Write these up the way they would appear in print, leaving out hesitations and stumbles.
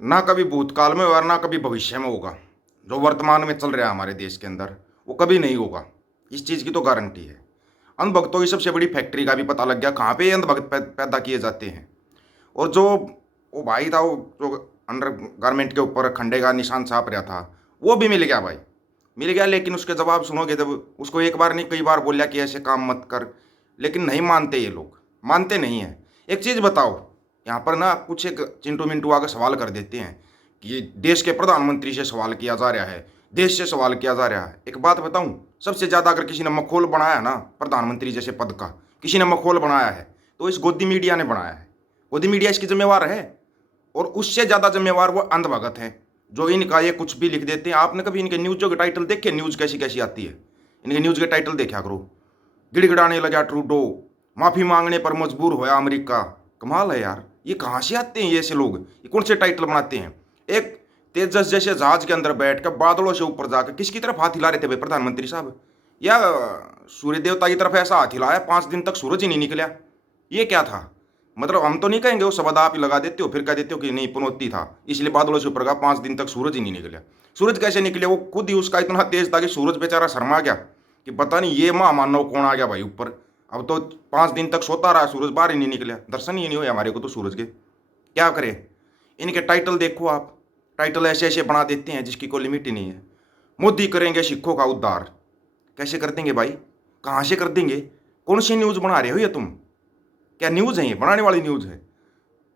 ना कभी भूतकाल में और ना कभी भविष्य में होगा। जो वर्तमान में चल रहा है हमारे देश के अंदर, वो कभी नहीं होगा। इस चीज़ की तो गारंटी है। अंधभक्तों की सबसे बड़ी फैक्ट्री का भी पता लग गया, कहाँ पे ये अंधभक्त पैदा किए जाते हैं। और जो वो भाई था, वो जो अंडर गारमेंट के ऊपर खंडे का निशान छाप रहा था, वो भी मिल गया भाई, मिल गया। लेकिन उसके जवाब सुनोगे जब उसको एक बार नहीं कई बार बोला कि ऐसे काम मत कर, लेकिन नहीं मानते ये लोग, मानते नहीं हैं। एक चीज़ बताओ, यहाँ पर ना कुछ एक चिंटू मिंटू आकर सवाल कर देते हैं कि देश के प्रधानमंत्री से सवाल किया जा रहा है, देश से सवाल किया जा रहा है। एक बात बताऊं, सबसे ज़्यादा अगर किसी ने मखौल बनाया ना प्रधानमंत्री जैसे पद का, किसी ने मखौल बनाया है तो इस गोदी मीडिया ने बनाया है। गोदी मीडिया इसकी जिम्मेवार है। और उससे ज़्यादा जिम्मेवार वो अंधभगत हैं जो इनका ये कुछ भी लिख देते हैं। आपने कभी इनके न्यूज़ों के टाइटल देखे? न्यूज़ कैसी कैसी आती है, इनके न्यूज़ के टाइटल देखा करो। गिड़गिड़ाने लगा ट्रूडो, माफ़ी मांगने पर मजबूर होया अमेरिका। कमाल है यार, ये कहाँ से आते हैं ये ऐसे लोग, ये कौन से टाइटल बनाते हैं। एक तेजस जैसे जहाज के अंदर बैठ कर बादलों से ऊपर जाकर किसकी तरफ हाथ हिला रहे थे भाई प्रधानमंत्री साहब? या सूर्य देवता की तरफ ऐसा हाथ हिलाया 5 दिन तक सूरज ही नहीं निकला? ये क्या था? मतलब हम तो नहीं कहेंगे, वो शब्द आप ही लगा देते हो, फिर कह देते हो कि नहीं पनौती था इसलिए बादलों से ऊपर का 5 दिन तक सूरज ही नहीं निकला। सूरज कैसे निकले? वो खुद ही उसका इतना तेज था कि सूरज बेचारा शर्मा गया कि पता नहीं ये महामानव कौन आ गया भाई ऊपर। अब तो 5 दिन तक सोता रहा, सूरज बाहर ही नहीं निकला, दर्शन ही नहीं हुए हमारे को तो सूरज के। क्या करें? इनके टाइटल देखो आप, टाइटल ऐसे ऐसे बना देते हैं जिसकी कोई लिमिट ही नहीं है। मोदी करेंगे सिखों का उद्धार। कैसे कर देंगे भाई? कहाँ से कर देंगे? कौन सी न्यूज़ बना रहे हो ये तुम? क्या न्यूज़ है ये? बनाने वाली न्यूज़ है?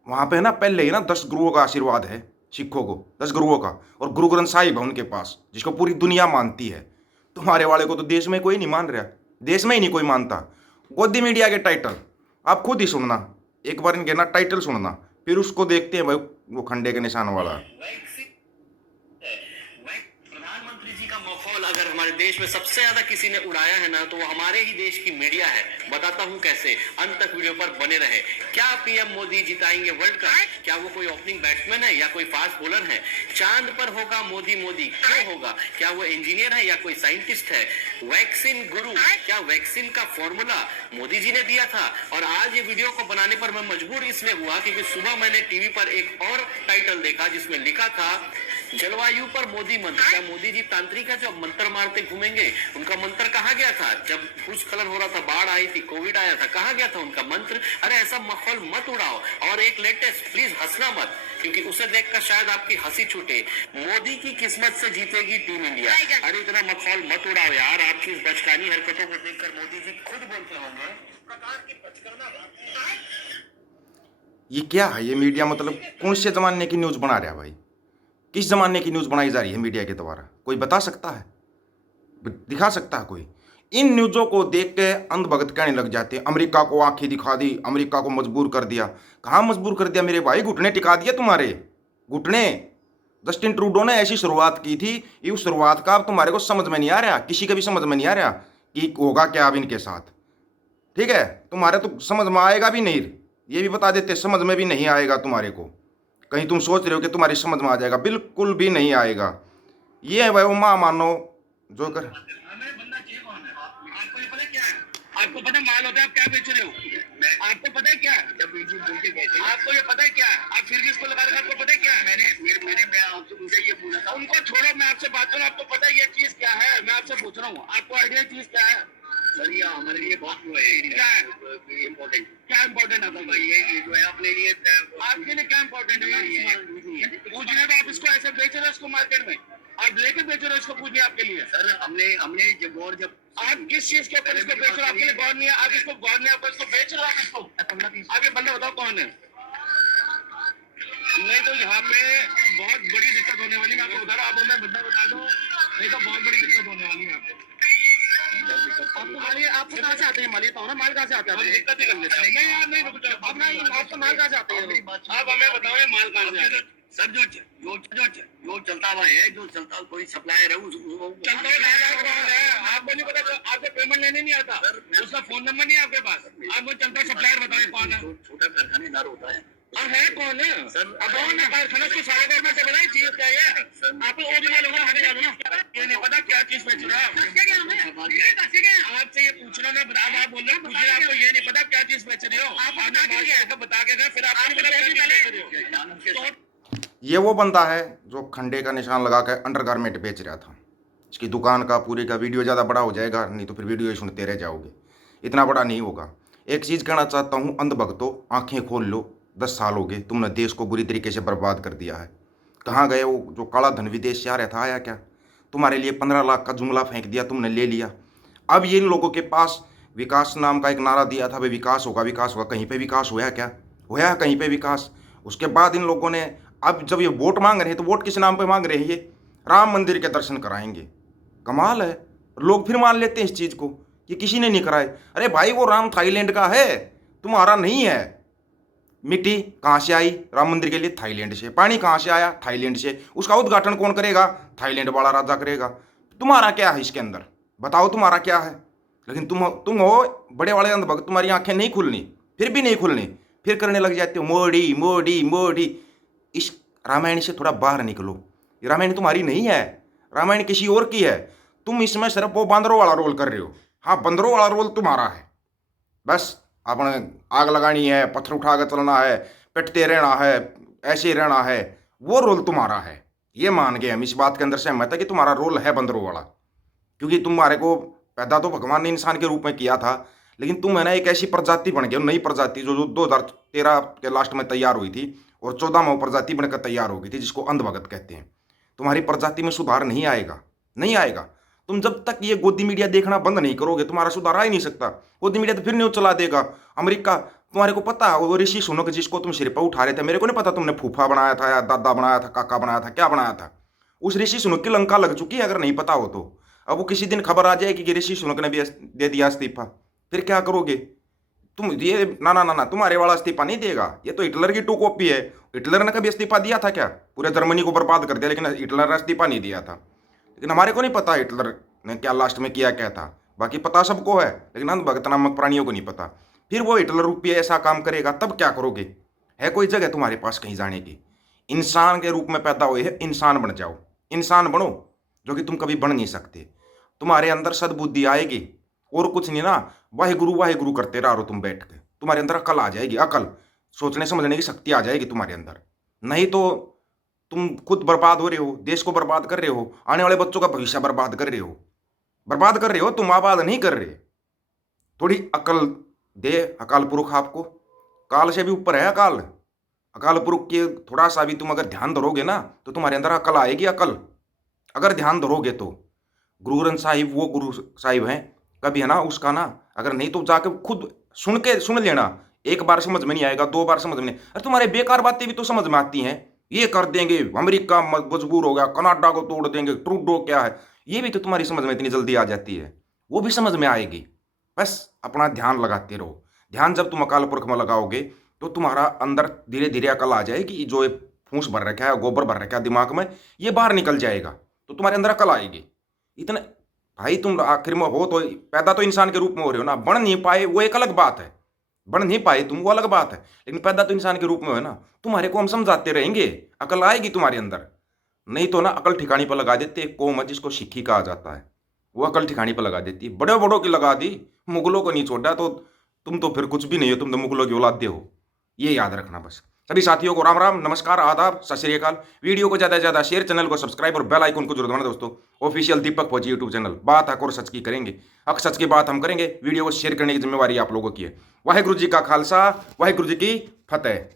वहाँ पे ना पहले ही ना 10 गुरुओं का आशीर्वाद है सिखों को, 10 गुरुओं का। और गुरु ग्रंथ साहिब है उनके पास जिसको पूरी दुनिया मानती है। तुम्हारे वाले को तो देश में कोई नहीं मान रहा, देश में ही नहीं कोई मानता। गोदी मीडिया के टाइटल आप खुद ही सुनना, एक बार इनके ना टाइटल सुनना, फिर उसको देखते हैं भाई वो खंडे के निशान वाला। प्रधानमंत्री जी का मखौल अगर हमारे देश में सबसे ज्यादा किसी ने उड़ाया है ना, तो वो हमारे ही देश की मीडिया है। बताता हूँ कैसे, अंत तक वीडियो पर बने रहे। क्या पीएम मोदी जिताएंगे वर्ल्ड कप? क्या वो कोई ओपनिंग बैट्समैन है या कोई फास्ट बॉलर है? चांद पर होगा मोदी, मोदी क्यों होगा? क्या वो इंजीनियर है या कोई साइंटिस्ट है? वैक्सीन गुरु, क्या वैक्सीन का फॉर्मूला मोदी जी ने दिया था? और आज ये वीडियो को बनाने पर मैं मजबूर इसलिए हुआ क्योंकि सुबह मैंने टीवी पर एक और टाइटल देखा जिसमें लिखा था जलवायु पर मोदी मंत्र। क्या मोदी जी तांत्रिक है जो मंत्र मारते घूमेंगे? उनका मंत्र कहाँ गया था जब भूस्खलन हो रहा था, बाढ़ आई थी, कोविड आया था, कहाँ गया था उनका मंत्र? अरे ऐसा मखौल मत उड़ाओ। और एक लेटेस्ट, प्लीज हंसना मत, क्योंकि उसे देखकर शायद आपकी हंसी छूटे। मोदी की किस्मत से जीतेगी टीम इंडिया। अरे इतना मखौल मत उड़ाओ यार, आपकी इस बचकानी हरकतों को देखकर मोदी जी खुद बोलते होंगे प्रकार की बचकाना बात। ये क्या है? ये मीडिया मतलब कौन से ज़माने की न्यूज़ बना रहा है भाई? किस ज़माने की न्यूज़ बनाई जा रही है मीडिया के द्वारा? कोई बता सकता है? दिखा सकता है कोई? इन न्यूज़ों को देख के अंधभगत कहने लग जाते हैं अमेरिका को आंखें दिखा दी, अमेरिका को मजबूर कर दिया। कहाँ मजबूर कर दिया मेरे भाई? घुटने टिका दिए तुम्हारे, घुटने। जस्टिन ट्रूडो ने ऐसी शुरुआत की थी, ये उस शुरुआत का अब तुम्हारे को समझ में नहीं आ रहा, किसी का भी समझ में नहीं आ रहा कि होगा क्या अब इनके साथ। ठीक है, तुम्हारे तो समझ में आएगा भी नहीं, ये भी बता देते समझ में भी नहीं आएगा तुम्हारे को। कहीं तुम सोच रहे हो कि तुम्हारी समझ में आ जाएगा, बिल्कुल भी नहीं आएगा। ये है भाई वो माँ मानो जो कर। आपको ये पता क्या है? आपको पता माल होता है आप क्या बेच रहे हो? आपको पता है क्या? आपको ये पता है क्या? आप फिर भी इसको लगा रहे हो, आपको पता है क्या? मैं आपसे मुझे ये पूछा था। उनको छोड़ो, मैं आपसे बात करूँ। आपको पता है ये चीज क्या है? मैं आपसे पूछ रहा हूँ, आपको आइडिया चीज क्या है? सर ये हमारे लिए बहुत वो है। क्या है इम्पोर्टेंट? क्या इम्पोर्टेंट है भाई? ये जो है अपने लिए, आपके लिए क्या इम्पोर्टेंट है? पूछने तो आप इसको ऐसे बेच रहे हो, इसको मार्केट में आप लेके बेच रहे हो, इसको पूछने आपके लिए। सर हमने जब आप किस चीज के ऊपर इसको बेच रहे हो? आपके लिए गौर नहीं है, आप इसको गौर नहीं, आप इसको बेच रहे हो, आप इसको। आप ये बंदा बताओ कौन है? नहीं तो यहाँ पे बहुत बड़ी दिक्कत होने वाली, मैं आपको बता रहा हूँ। आप हमें बंदा बता दो, नहीं तो बहुत बड़ी दिक्कत होने वाली है यहाँ पे। आपको कहाँ से आते हैं? माल ना, माल कहाँ से आता है? दिक्कत ही कर लेते हैं। नहीं यार, नहीं रुक जाओ। अब नहीं, आपका माल कहाँ से आता है? आप हमें बताओ ये माल कहाँ से आता है? सर जो चलता हुआ है, जो चलता कोई सप्लायर है चलता है। आपको नहीं पता? आपको पेमेंट लेने नहीं आता? उसका फोन नंबर नहीं है आपके पास? आप वो चलता सप्लायर बताए कौन है? छोटा कारखानेदार होता है। अब है कौन है? सर अब कौन है कारखाना? उसको सारे गवर्नमेंट से बताइए चीज क्या है। आपको ओरिजिनल होगा, हमें मालूम है। ये नहीं पता क्या चीज बेच रहा है। आपसे ये पूछ रहा हूँ, आप बोल रहे हो पूछ रहे, आपको ये नहीं पता क्या चीज बेच रहे हो? आप बता के गए, फिर आपको नहीं पता क्या चीज बेच रहे हो। ये वो बंदा है जो खंडे का निशान लगा कर अंडरगारमेंट बेच रहा था। इसकी दुकान का पूरी का वीडियो ज़्यादा बड़ा हो जाएगा, नहीं तो फिर वीडियो ही सुनते रह जाओगे। इतना बड़ा नहीं होगा। एक चीज़ कहना चाहता हूँ, अंधभक्तों, आंखें खोल लो। 10 साल हो गए, तुमने देश को बुरी तरीके से बर्बाद कर दिया है। कहाँ गए वो जो काला धन विदेश से आ रहा था, आया क्या? तुम्हारे लिए 15 लाख का जुमला फेंक दिया, तुमने ले लिया। अब ये इन लोगों के पास विकास नाम का एक नारा दिया था, भाई विकास होगा विकास होगा। कहीं पे विकास होया क्या? होया कहीं पे विकास? उसके बाद इन लोगों ने, अब जब ये वोट मांग रहे हैं तो वोट किस नाम पे मांग रहे हैं? ये राम मंदिर के दर्शन कराएंगे। कमाल है। लोग फिर मान लेते हैं इस चीज़ को कि किसी ने नहीं कराए। अरे भाई, वो राम थाईलैंड का है, तुम्हारा नहीं है। मिट्टी कहाँ से आई राम मंदिर के लिए? थाईलैंड से। पानी कहाँ से आया? थाईलैंड से। उसका उद्घाटन कौन करेगा? थाईलैंड वाला राजा करेगा। तुम्हारा क्या है इसके अंदर? बताओ तुम्हारा क्या है? लेकिन तुम हो बड़े वाले अंधभक्त, तुम्हारी आंखें नहीं खुलनी, फिर भी नहीं खुलनी, फिर करने लग जाते हो मोदी मोदी मोदी। इस रामायण से थोड़ा बाहर निकलो। ये रामायण तुम्हारी नहीं है, रामायण किसी और की है। तुम इसमें सिर्फ वो बंदरों वाला रोल कर रहे हो। हाँ, बंदरों वाला रोल तुम्हारा है। बस अपने आग लगानी है, पत्थर उठा कर चलना है, पिटते रहना है, ऐसे रहना है, वो रोल तुम्हारा है। ये मान गए हम, इस बात के अंदर सहमत है कि तुम्हारा रोल है बंदरों वाला। क्योंकि तुम्हारे को पैदा तो भगवान ने इंसान के रूप में किया था, लेकिन तुम है ना एक ऐसी प्रजाति बन गए, नई प्रजाति जो 2013 के लास्ट में तैयार हुई थी और 14 में प्रजाति बनकर तैयार हो गई थी, जिसको अंधभगत कहते हैं। तुम्हारी प्रजाति में सुधार नहीं आएगा, नहीं आएगा। तुम जब तक ये गोदी मीडिया देखना बंद नहीं करोगे, तुम्हारा सुधार आ ही नहीं सकता। गोदी मीडिया तो फिर न्यूज चला देगा। अमेरिका, तुम्हारे को पता है वो ऋषि सुनक जिसको तुम सिर पर उठा रहे थे, मेरे को नहीं पता तुमने फूफा बनाया था या दादा बनाया था, काका बनाया था, क्या बनाया था। उस ऋषि सुनक की लंका लग चुकी है, अगर नहीं पता हो तो। अब वो किसी दिन खबर आ जाएगी कि ऋषि सुनक ने भी दे दिया इस्तीफा, फिर क्या करोगे तुम? ये ना ना ना ना, तुम्हारे वाला इस्तीफा नहीं देगा। ये तो हिटलर की टू कॉपी है। हिटलर ने कभी इस्तीफा दिया था क्या? पूरे जर्मनी को बर्बाद कर दिया, लेकिन हिटलर ने इस्तीफा नहीं दिया था। लेकिन हमारे को नहीं पता हिटलर ने क्या लास्ट में किया क्या था। बाकी पता सबको है, लेकिन अंधभक्त नामक प्राणियों को नहीं पता। फिर वो हिटलर रूपी ऐसा काम करेगा, तब क्या करोगे? है कोई जगह तुम्हारे पास कहीं जाने की? इंसान के रूप में पैदा हुए हैं, इंसान बन जाओ, इंसान बनो, जो कि तुम कभी बन नहीं सकते। तुम्हारे अंदर सद्बुद्धि आएगी और कुछ नहीं ना, वाहिगुरु करते रहो तुम बैठ के। तुम्हारे अंदर अकल आ जाएगी, अकल, सोचने समझने की शक्ति आ जाएगी तुम्हारे अंदर। नहीं तो तुम खुद बर्बाद हो रहे हो, देश को बर्बाद कर रहे हो, आने वाले बच्चों का भविष्य बर्बाद कर रहे हो। बर्बाद कर रहे हो तुम, आबाद नहीं कर रहे। थोड़ी अकल दे अकाल पुरुष आपको। काल से भी ऊपर है अकाल। अकाल पुरुष के थोड़ा सा भी तुम अगर ध्यान धरोगे ना, तो तुम्हारे अंदर अकल आएगी, अकल, अगर ध्यान धरोगे तो। गुरु ग्रंथ साहिब वो गुरु साहिब हैं, कभी है ना उसका ना, अगर नहीं तो जाके खुद सुन लेना। एक बार समझ में नहीं आएगा, 2 बार समझ में नहीं। अरे तुम्हारे बेकार बातें भी तो समझ में आती हैं। ये कर देंगे, अमेरिका मजबूर हो गया, कनाडा को तोड़ देंगे, ट्रूडो क्या है, ये भी तो तुम्हारी समझ में इतनी जल्दी आ जाती है। वो भी समझ में आएगी। बस अपना ध्यान लगाते रहो। ध्यान जब तुम अकाल पुरख में लगाओगे तो तुम्हारा अंदर धीरे धीरे अकल आ जाएगी। जो ये फूस भर रखा है, गोबर भर रखा है दिमाग में, ये बाहर निकल जाएगा, तो तुम्हारे अंदर अकल आएगी। इतने भाई तुम आखिर में हो तो पैदा तो इंसान के रूप में हो रहे हो ना। बन नहीं पाए वो एक अलग बात है, बन नहीं पाए तुम वो अलग बात है, लेकिन पैदा तो इंसान के रूप में हो ना। तुम्हारे को हम समझाते रहेंगे, अकल आएगी तुम्हारे अंदर। नहीं तो ना अकल ठिकानी पर लगा देते। कौम है जिसको सिक्खी कहा जाता है, वो अकल ठिकानी पर लगा देती है। बड़े बड़ों की लगा दी, मुगलों को नहीं छोड़ा, तो तुम तो फिर कुछ भी नहीं हो, तुम तो मुगलों की औलादे हो। ये याद रखना बस। सभी साथियों को राम राम, नमस्कार, आदाब, सत श्री अकाल। वीडियो को ज़्यादा से ज़्यादा शेयर, चैनल को सब्सक्राइब और बेल आइकन को जरूर दबाना दोस्तों। ऑफिशियल दीपक फौजी यूट्यूब चैनल, बात हक और सच की करेंगे, हक सच की बात हम करेंगे। वीडियो को शेयर करने की जिम्मेवारी आप लोगों की है। वाहिगुरु जी का खालसा, वाहिगुरु जी की फतेह।